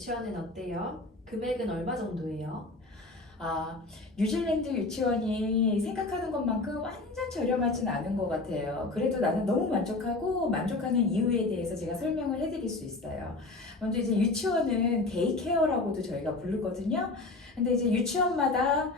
유치원은 어때요? 금액은 얼마 정도예요? 아, 뉴질랜드 유치원이 생각하는 것만큼 완전 저렴하진 않은 것 같아요. 그래도 나는 너무 만족하고 만족하는 이유에 대해서 제가 설명을 해드릴 수 있어요. 먼저 이제 유치원은 데이케어라고도 저희가 부르거든요. 근데 이제 유치원마다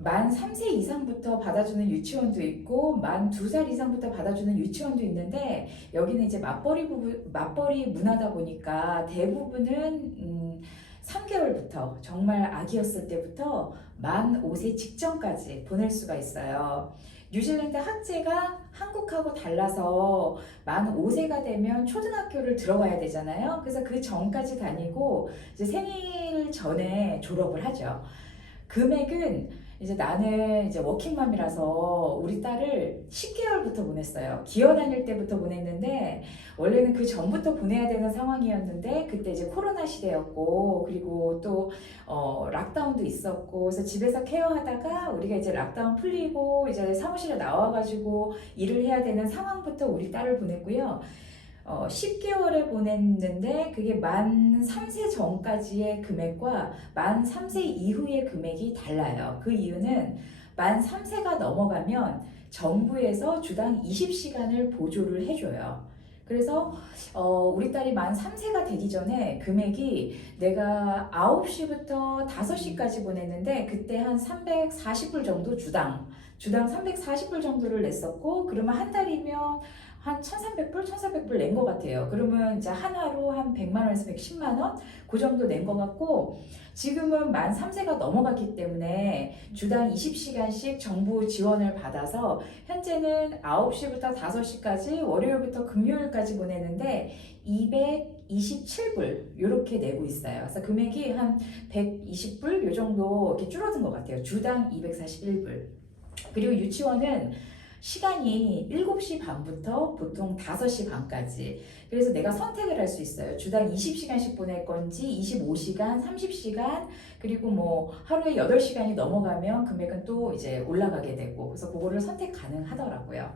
만 3세 이상부터 받아주는 유치원도 있고 만 2살 이상부터 받아주는 유치원도 있는데 여기는 이제 맞벌이 문화다 보니까 대부분은 3개월부터 정말 아기였을 때부터 만 5세 직전까지 보낼 수가 있어요. 뉴질랜드 학제가 한국하고 달라서 만 5세가 되면 초등학교를 들어가야 되잖아요. 그래서 그 전까지 다니고 이제 생일 전에 졸업을 하죠. 금액은 이제 나는 이제 워킹맘이라서 우리 딸을 10개월부터 보냈어요. 기어 다닐 때부터 보냈는데 원래는 그 전부터 보내야 되는 상황이었는데 그때 이제 코로나 시대였고 그리고 또 락다운도 있었고 그래서 집에서 케어하다가 우리가 이제 락다운 풀리고 이제 사무실에 나와가지고 일을 해야 되는 상황부터 우리 딸을 보냈고요. 10개월에 보냈는데 그게 만 3세 전까지의 금액과 만 3세 이후의 금액이 달라요. 그 이유는 만 3세가 넘어가면 정부에서 주당 20시간을 보조를 해줘요. 그래서 우리 딸이 만 3세가 되기 전에 금액이 내가 9시부터 5시까지 보냈는데 그때 한 340불 정도 주당 340불 정도를 냈었고 그러면 한 달이면 한 1,300불, 1,400불 낸 것 같아요. 그러면 이제 하나로 한 100만 원에서 110만 원? 그 정도 낸 것 같고 지금은 만 3세가 넘어갔기 때문에 주당 20시간씩 정부 지원을 받아서 현재는 9시부터 5시까지 월요일부터 금요일까지 보내는데 227불 이렇게 내고 있어요. 그래서 금액이 한 120불 요 정도 이렇게 줄어든 것 같아요. 주당 241불. 그리고 유치원은 시간이 7시 반부터 보통 5시 반까지. 그래서 내가 선택을 할 수 있어요. 주당 20시간씩 보낼 건지 25시간, 30시간, 그리고 뭐 하루에 8시간이 넘어가면 금액은 또 이제 올라가게 되고 그래서 그거를 선택 가능하더라고요.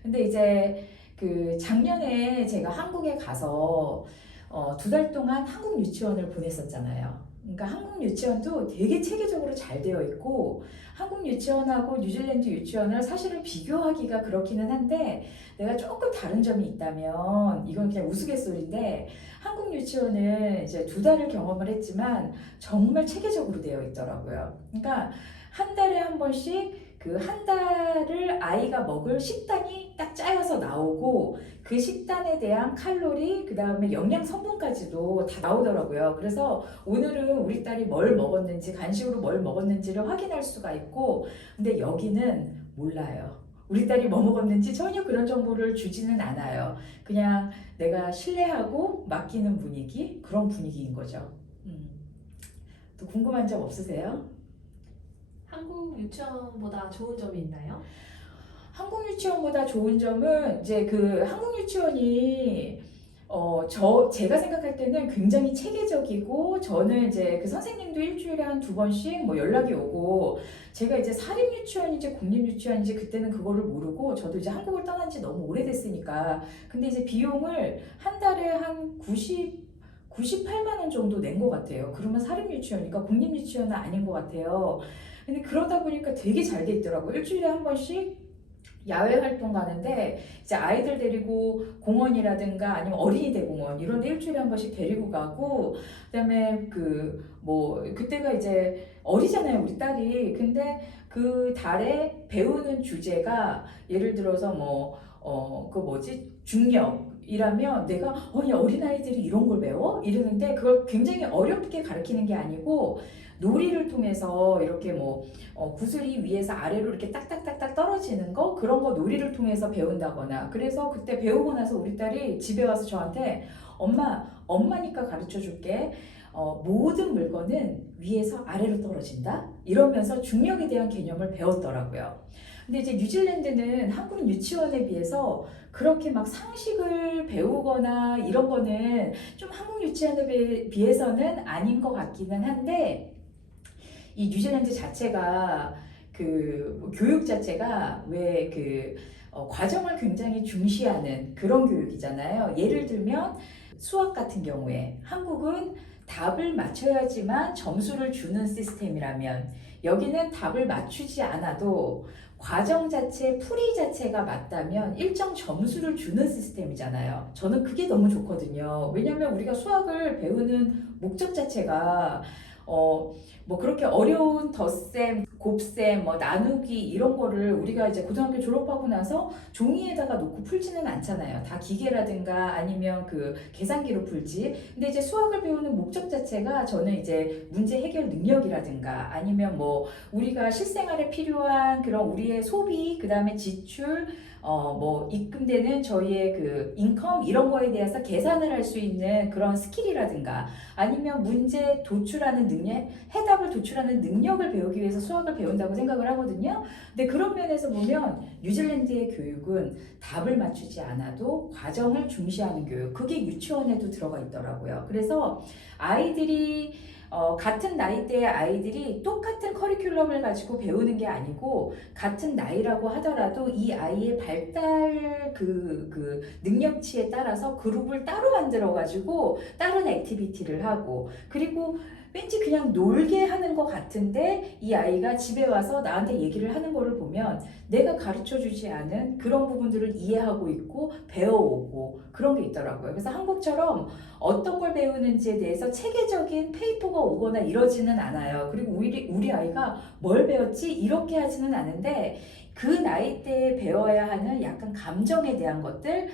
근데 이제 그 작년에 제가 한국에 가서 2달 동안 한국 유치원을 보냈었잖아요. 그러니까 한국 유치원도 되게 체계적으로 잘 되어 있고 한국 유치원하고 뉴질랜드 유치원을 사실은 비교하기가 그렇기는 한데 내가 조금 다른 점이 있다면 이건 그냥 우스갯소리인데 한국 유치원은 이제 2달을 경험을 했지만 정말 체계적으로 되어 있더라고요. 그러니까 한 달에 한 번씩 그 한 달을 아이가 먹을 식단이 딱 짜여서 나오고 그 식단에 대한 칼로리 그 다음에 영양 성분까지도 다 나오더라고요. 그래서 오늘은 우리 딸이 뭘 먹었는지 간식으로 뭘 먹었는지를 확인할 수가 있고 근데 여기는 몰라요. 우리 딸이 뭐 먹었는지 전혀 그런 정보를 주지는 않아요. 그냥 내가 신뢰하고 맡기는 분위기 그런 분위기인 거죠. 또 궁금한 점 없으세요? 한국 유치원보다 좋은 점이 있나요? 한국 유치원보다 좋은 점은 이제 그 한국 유치원이 제가 생각할 때는 굉장히 체계적이고 저는 이제 그 선생님도 일주일에 한 2번씩 뭐 연락이 오고 제가 이제 사립 유치원인지 공립 유치원인지 그때는 그거를 모르고 저도 이제 한국을 떠난 지 너무 오래됐으니까 근데 이제 비용을 한 달에 한 98만 원 정도 낸 것 같아요. 그러면 사립 유치원이니까 공립 유치원은 아닌 것 같아요. 근데 그러다 보니까 되게 잘 돼 있더라고요. 일주일에 한 번씩 야외 활동 가는데 이제 아이들 데리고 공원이라든가 아니면 어린이 대공원 이런 데 일주일에 한 번씩 데리고 가고 그다음에 그 뭐 그때가 이제 어리잖아요 우리 딸이 근데 그 달에 배우는 주제가 예를 들어서 뭐 그 뭐지 중력이라면 내가 야, 어린아이들이 이런 걸 배워? 이러는데 그걸 굉장히 어렵게 가르치는 게 아니고 놀이를 통해서 이렇게 뭐 구슬이 위에서 아래로 이렇게 딱딱딱딱 떨어지는 거 그런 거 놀이를 통해서 배운다거나 그래서 그때 배우고 나서 우리 딸이 집에 와서 저한테 엄마니까 가르쳐 줄게 모든 물건은 위에서 아래로 떨어진다 이러면서 중력에 대한 개념을 배웠더라고요. 근데 이제 뉴질랜드는 한국 유치원에 비해서 그렇게 막 상식을 배우거나 이런 거는 좀 한국 유치원에 비해서는 아닌 것 같기는 한데 이 뉴질랜드 자체가 그 교육 자체가 왜 그 과정을 굉장히 중시하는 그런 교육이잖아요. 예를 들면 수학 같은 경우에 한국은 답을 맞춰야지만 점수를 주는 시스템이라면 여기는 답을 맞추지 않아도 과정 자체, 풀이 자체가 맞다면 일정 점수를 주는 시스템이잖아요. 저는 그게 너무 좋거든요. 왜냐하면 우리가 수학을 배우는 목적 자체가 뭐 그렇게 어려운 덧셈, 곱셈, 뭐 나누기 이런 거를 우리가 이제 고등학교 졸업하고 나서 종이에다가 놓고 풀지는 않잖아요. 다 기계라든가 아니면 그 계산기로 풀지. 근데 이제 수학을 배우는 목적 자체가 저는 이제 문제 해결 능력이라든가 아니면 뭐 우리가 실생활에 필요한 그런 우리의 소비, 그 다음에 지출, 뭐 입금되는 저희의 그 인컴 이런 거에 대해서 계산을 할 수 있는 그런 스킬이라든가 아니면 문제 도출하는 능력, 해답을 도출하는 능력을 배우기 위해서 수학을 배운다고 생각을 하거든요. 근데 그런 면에서 보면 뉴질랜드의 교육은 답을 맞추지 않아도 과정을 중시하는 교육, 그게 유치원에도 들어가 있더라고요. 그래서 아이들이 같은 나이대의 아이들이 똑같은 커리큘럼을 가지고 배우는 게 아니고 같은 나이라고 하더라도 이 아이의 발달 그 능력치에 따라서 그룹을 따로 만들어 가지고 다른 액티비티를 하고 그리고 왠지 그냥 놀게 하는 것 같은데 이 아이가 집에 와서 나한테 얘기를 하는 거를 보면 내가 가르쳐 주지 않은 그런 부분들을 이해하고 있고 배워오고 그런 게 있더라고요. 그래서 한국처럼 어떤 걸 배우는지에 대해서 체계적인 페이퍼가 오거나 이러지는 않아요. 그리고 우리 아이가 뭘 배웠지? 이렇게 하지는 않은데 그 나이대에 배워야 하는 약간 감정에 대한 것들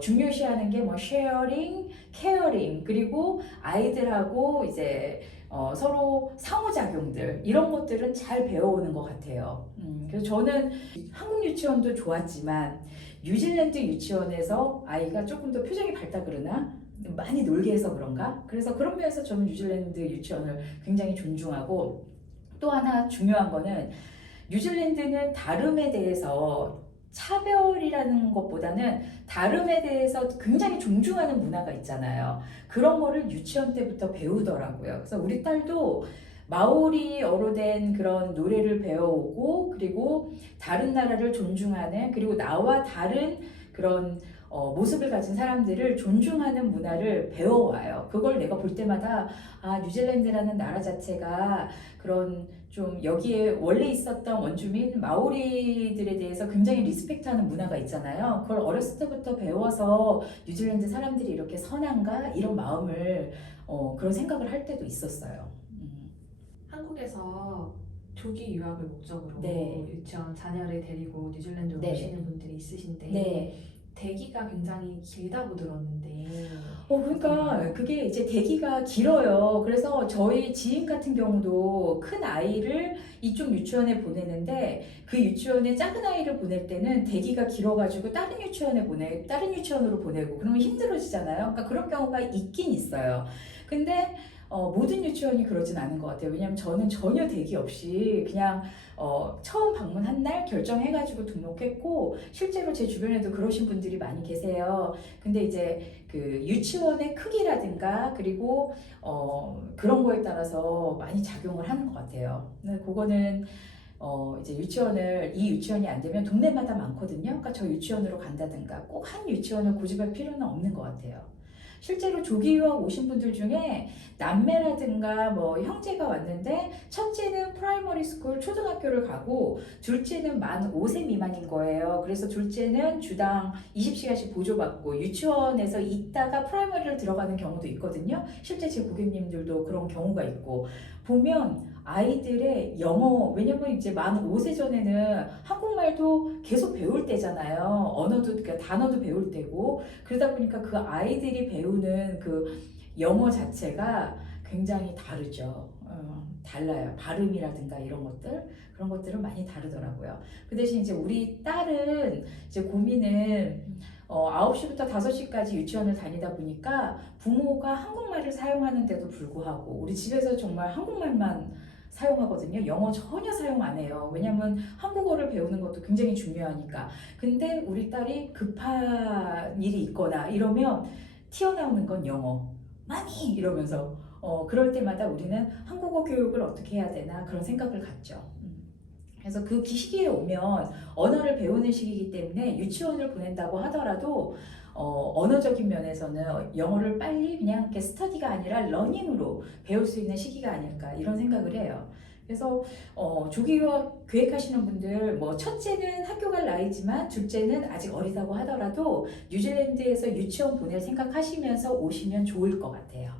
중요시하는 게 뭐 쉐어링, 케어링 그리고 아이들하고 이제 서로 상호작용들 이런 것들은 잘 배워오는 것 같아요. 그래서 저는 한국 유치원도 좋았지만 뉴질랜드 유치원에서 아이가 조금 더 표정이 밝다 그러나 많이 놀게 해서 그런가? 그래서 그런 면에서 저는 뉴질랜드 유치원을 굉장히 존중하고 또 하나 중요한 거는 뉴질랜드는 다름에 대해서 차별이라는 것보다는 다름에 대해서 굉장히 존중하는 문화가 있잖아요. 그런 거를 유치원 때부터 배우더라고요. 그래서 우리 딸도 마오리어로 된 그런 노래를 배워오고 그리고 다른 나라를 존중하는 그리고 나와 다른 그런 모습을 가진 사람들을 존중하는 문화를 배워와요. 그걸 내가 볼 때마다 아 뉴질랜드라는 나라 자체가 그런 좀 여기에 원래 있었던 원주민 마오리들에 대해서 굉장히 리스펙트하는 문화가 있잖아요. 그걸 어렸을 때부터 배워서 뉴질랜드 사람들이 이렇게 선한가 이런 마음을 그런 생각을 할 때도 있었어요. 한국에서 조기 유학을 목적으로 네. 유치원 자녀를 데리고 뉴질랜드로 네. 오시는 분들이 있으신데 네. 대기가 굉장히 길다고 들었는데 그러니까 그게 이제 대기가 길어요. 그래서 저희 지인 같은 경우도 큰 아이를 이쪽 유치원에 보내는데 그 유치원에 작은 아이를 보낼 때는 대기가 길어가지고 다른 유치원으로 보내고 그러면 힘들어지잖아요. 그러니까 그런 경우가 있긴 있어요. 근데 모든 유치원이 그러진 않은 것 같아요. 왜냐면 저는 전혀 대기 없이 그냥 처음 방문한 날 결정해가지고 등록했고 실제로 제 주변에도 그러신 분들이 많이 계세요. 근데 이제 그 유치원의 크기라든가 그리고 그런 거에 따라서 많이 작용을 하는 것 같아요. 근데 그거는 이제 이 유치원이 안 되면 동네마다 많거든요. 그러니까 저 유치원으로 간다든가 꼭 한 유치원을 고집할 필요는 없는 것 같아요. 실제로 조기 유학 오신 분들 중에 남매라든가 뭐 형제가 왔는데 첫째는 프라이머리 스쿨 초등학교를 가고 둘째는 만 5세 미만인 거예요. 그래서 둘째는 주당 20시간씩 보조받고 유치원에서 있다가 프라이머리를 들어가는 경우도 있거든요. 실제 제 고객님들도 그런 경우가 있고 보면 아이들의 영어 왜냐면 이제 만 5세 전에는 한국말도 계속 배울 때잖아요. 언어도 그러니까 단어도 배울 때고 그러다 보니까 그 아이들이 배우는 그 영어 자체가 굉장히 다르죠. 달라요. 발음이라든가 이런 것들 그런 것들은 많이 다르더라고요. 그 대신 이제 우리 딸은 이제 고민은 9시부터 5시까지 유치원을 다니다 보니까 부모가 한국말을 사용하는데도 불구하고 우리 집에서 정말 한국말만 사용하거든요. 영어 전혀 사용 안 해요. 왜냐면 한국어를 배우는 것도 굉장히 중요하니까. 근데 우리 딸이 급한 일이 있거나 이러면 튀어나오는 건 영어. 마미! 이러면서 그럴 때마다 우리는 한국어 교육을 어떻게 해야 되나 그런 생각을 갖죠. 그래서 그 시기에 오면 언어를 배우는 시기이기 때문에 유치원을 보낸다고 하더라도 언어적인 면에서는 영어를 빨리 그냥 이렇게 스터디가 아니라 러닝으로 배울 수 있는 시기가 아닐까 이런 생각을 해요. 그래서 조기 유학 계획하시는 분들 뭐 첫째는 학교 갈 나이지만 둘째는 아직 어리다고 하더라도 뉴질랜드에서 유치원 보낼 생각하시면서 오시면 좋을 것 같아요.